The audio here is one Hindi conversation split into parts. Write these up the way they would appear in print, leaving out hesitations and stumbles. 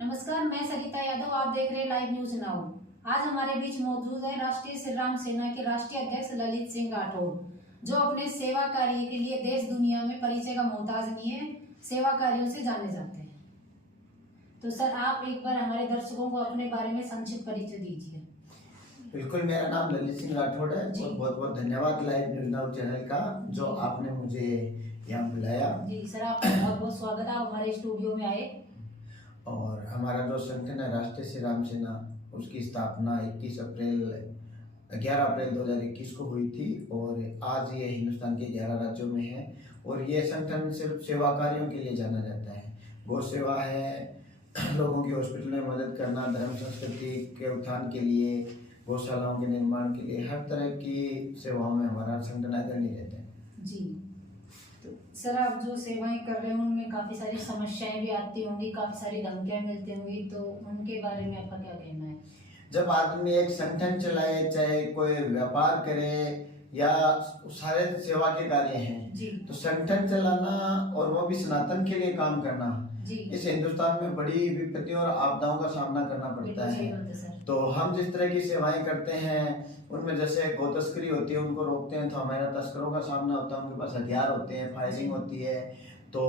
नमस्कार, मैं सरिता यादव। आप देख रहे हैं लाइव न्यूज नाउ। आज हमारे बीच मौजूद है राष्ट्रीय श्री राम सेना के राष्ट्रीय अध्यक्ष ललित सिंह राठौर, जो अपने सेवा कार्य के लिए देश दुनिया में परिचय का मोहताज नहीं है, सेवा कार्यों से जाने जाते हैं। तो सर, आप एक बार हमारे दर्शकों को अपने बारे में संक्षिप्त परिचय दीजिए। बिल्कुल, मेरा नाम ललित सिंह राठौर है और बहुत बहुत धन्यवाद लाइव न्यूज नाउ चैनल का, जो आपने मुझे यहाँ बुलाया। जी सर, आपका बहुत बहुत स्वागत है, आप हमारे स्टूडियो में आए। और हमारा जो संगठन है राष्ट्रीय श्री राम सेना, उसकी स्थापना 11 अप्रैल 2021 को हुई थी और आज ये हिंदुस्तान के 11 राज्यों में है। और ये संगठन सिर्फ सेवा कार्यों के लिए जाना जाता है। गौ सेवा है, लोगों की हॉस्पिटल में मदद करना, धर्म संस्कृति के उत्थान के लिए, गौशालाओं के निर्माण के लिए, हर तरह की सेवाओं में हमारा संगठन अग्रणी रहता है। जी, तो सर, आप जो सेवाएं कर रहे हैं उनमें काफी सारी समस्याएं भी आती होंगी, काफी सारी धमकियां मिलती होंगी, तो उनके बारे में आपका क्या कहना है? जब आदमी एक संगठन चलाए, चाहे कोई व्यापार करे या सारे सेवा के कार्य हैं जी, तो संगठन चलाना और वो भी सनातन के लिए काम करना जी, इस हिंदुस्तान में बड़ी विपत्तियों और आपदाओं का सामना करना पड़ता है। तो हम जिस तरह की सेवाएं करते हैं उनमें जैसे गौ तस्करी होती है, उनको रोकते हैं तो हमारा तस्करों का सामना होता है, उनके पास हथियार होते हैं, फायरिंग होती है तो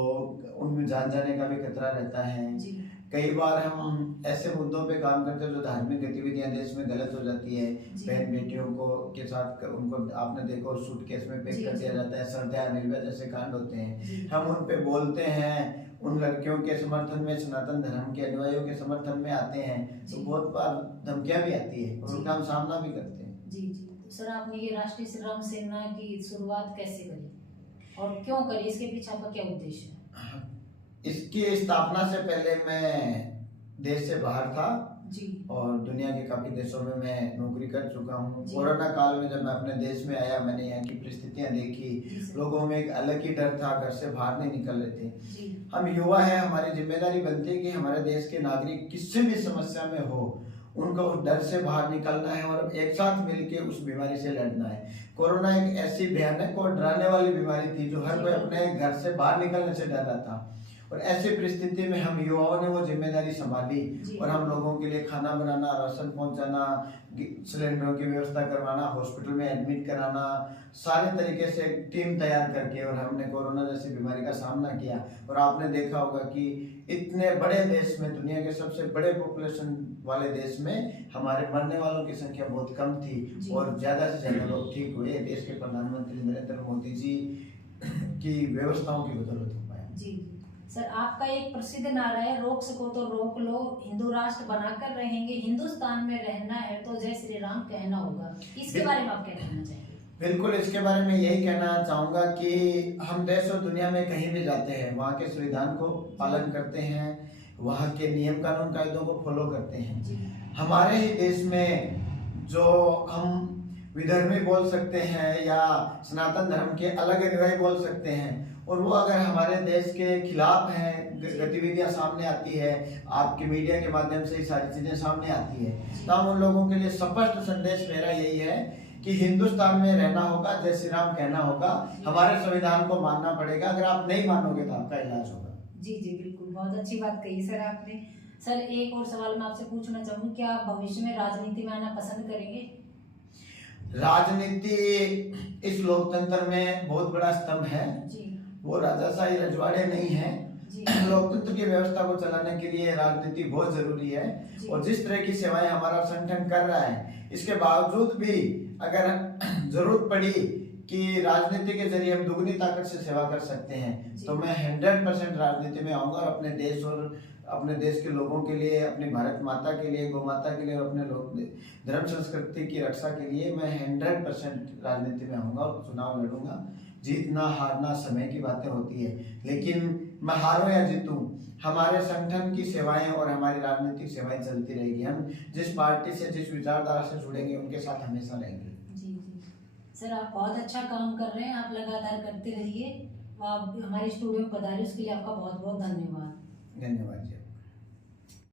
उनमें जान जाने का भी खतरा रहता है। कई बार हम ऐसे मुद्दों पे काम करते हैं जो धार्मिक गतिविधियां देश में गलत हो जाती है, बहन बेटियों को के साथ उनको आपने देखो सूटकेस में पैक कर दिया जाता है, श्रद्धा निर्भया जैसे कांड होते हैं। हम उन पे बोलते हैं, उन लड़कियों के समर्थन में, सनातन धर्म के अनुयायियों के समर्थन में आते हैं तो बहुत बार धमकियां भी आती है और उनका हम सामना भी करते हैं। जी जी, तो सर, आपने ये राष्ट्रीय श्री राम सेना की शुरुआत कैसे करी और क्यों करी? इसके पीछे आपका क्या उद्देश्य है? इसकी स्थापना से पहले मैं देश से बाहर था जी, और दुनिया के काफी देशों में मैं नौकरी कर चुका हूँ। कोरोना काल में जब मैं अपने देश में आया, मैंने यहाँ की परिस्थितियाँ देखी, लोगों में एक अलग ही डर था, घर से बाहर नहीं निकल रहे थे। हम युवा हैं, हमारी जिम्मेदारी बनती है कि हमारे देश के नागरिक किसी भी समस्या में हो उनको उस डर से बाहर निकलना है और एक साथ मिलकर उस बीमारी से लड़ना है। कोरोना एक ऐसी भयानक और डराने वाली बीमारी थी जो हर कोई अपने घर से बाहर निकलने से डर रहा था और ऐसी परिस्थिति में हम युवाओं ने वो जिम्मेदारी संभाली और हम लोगों के लिए खाना बनाना, राशन पहुंचाना, सिलेंडरों की व्यवस्था करवाना, हॉस्पिटल में एडमिट कराना, सारे तरीके से टीम तैयार करके और हमने कोरोना जैसी बीमारी का सामना किया। और आपने देखा होगा कि इतने बड़े देश में, दुनिया के सबसे बड़े पॉपुलेशन वाले देश में हमारे मरने वालों की संख्या बहुत कम थी और ज्यादा से ज्यादा लोग ठीक हुए। देश के प्रधानमंत्री नरेंद्र मोदी जी की व्यवस्थाओं की बदौलत हो पाया। जी सर, आपका एक प्रसिद्ध नारा है, रोक सको तो रोक लो, हिंदू राष्ट्र बनाकर रहेंगे, हिंदुस्तान में रहना है तो जय श्री राम कहना होगा। इसके बारे में आप क्या कहना चाहेंगे? बिल्कुल, इसके बारे में यही कहना चाहूंगा कि हम देश और दुनिया में कहीं भी जाते हैं, वहाँ के संविधान को पालन करते हैं, वहाँ के नियम कानून कायदों को फॉलो करते हैं। हमारे ही देश में जो हम विधर्मी बोल सकते हैं या सनातन धर्म के अलग अनुयायी बोल सकते हैं, और वो अगर हमारे देश के खिलाफ हैं, गतिविधियां सामने आती है, आपके मीडिया के माध्यम से सारी चीजें सामने आती है, तो हम उन लोगों के लिए स्पष्ट संदेश मेरा यही है कि हिंदुस्तान में रहना होगा, जय श्री राम कहना होगा, हमारे संविधान को मानना पड़ेगा। अगर आप नहीं मानोगे तो आपका इलाज होगा। जी जी, बिल्कुल, बहुत अच्छी बात कही सर आपने। सर, एक और सवाल मैं आपसे पूछना चाहूंगी, क्या आप भविष्य में राजनीति में आना पसंद करेंगे? राजनीति इस लोकतंत्र में बहुत बड़ा स्तंभ है जी, वो राजाशाही रजवाड़े नहीं है। लोकतंत्र की व्यवस्था को चलाने के लिए राजनीति बहुत जरूरी है और जिस तरह की सेवाएं हमारा संगठन कर रहा है, इसके बावजूद भी अगर जरूरत पड़ी कि राजनीति के जरिए हम दुगनी ताकत से सेवा कर सकते हैं तो मैं 100% राजनीति में आऊंगा और अपने देश और अपने देश के लोगों के लिए, अपनी भारत माता के लिए, गौ माता के लिए और अपने लोग धर्म संस्कृति की रक्षा के लिए मैं 100% राजनीति में आऊंगा और चुनाव लड़ूंगा। जीतना हारना समय की बातें होती है, लेकिन मैं हारूं या जीतूं, हमारे संगठन की सेवाएं और हमारी राजनीतिक सेवाएं चलती रहेगी। हम जिस पार्टी से, जिस विचारधारा से जुड़ेंगे उनके साथ हमेशा रहेंगे। जी जी सर, आप बहुत अच्छा काम कर रहे हैं, आप लगातार करते रहिए। आप हमारे स्टूडियो में पधारे, उसके लिए आपका बहुत बहुत धन्यवाद। धन्यवाद जी।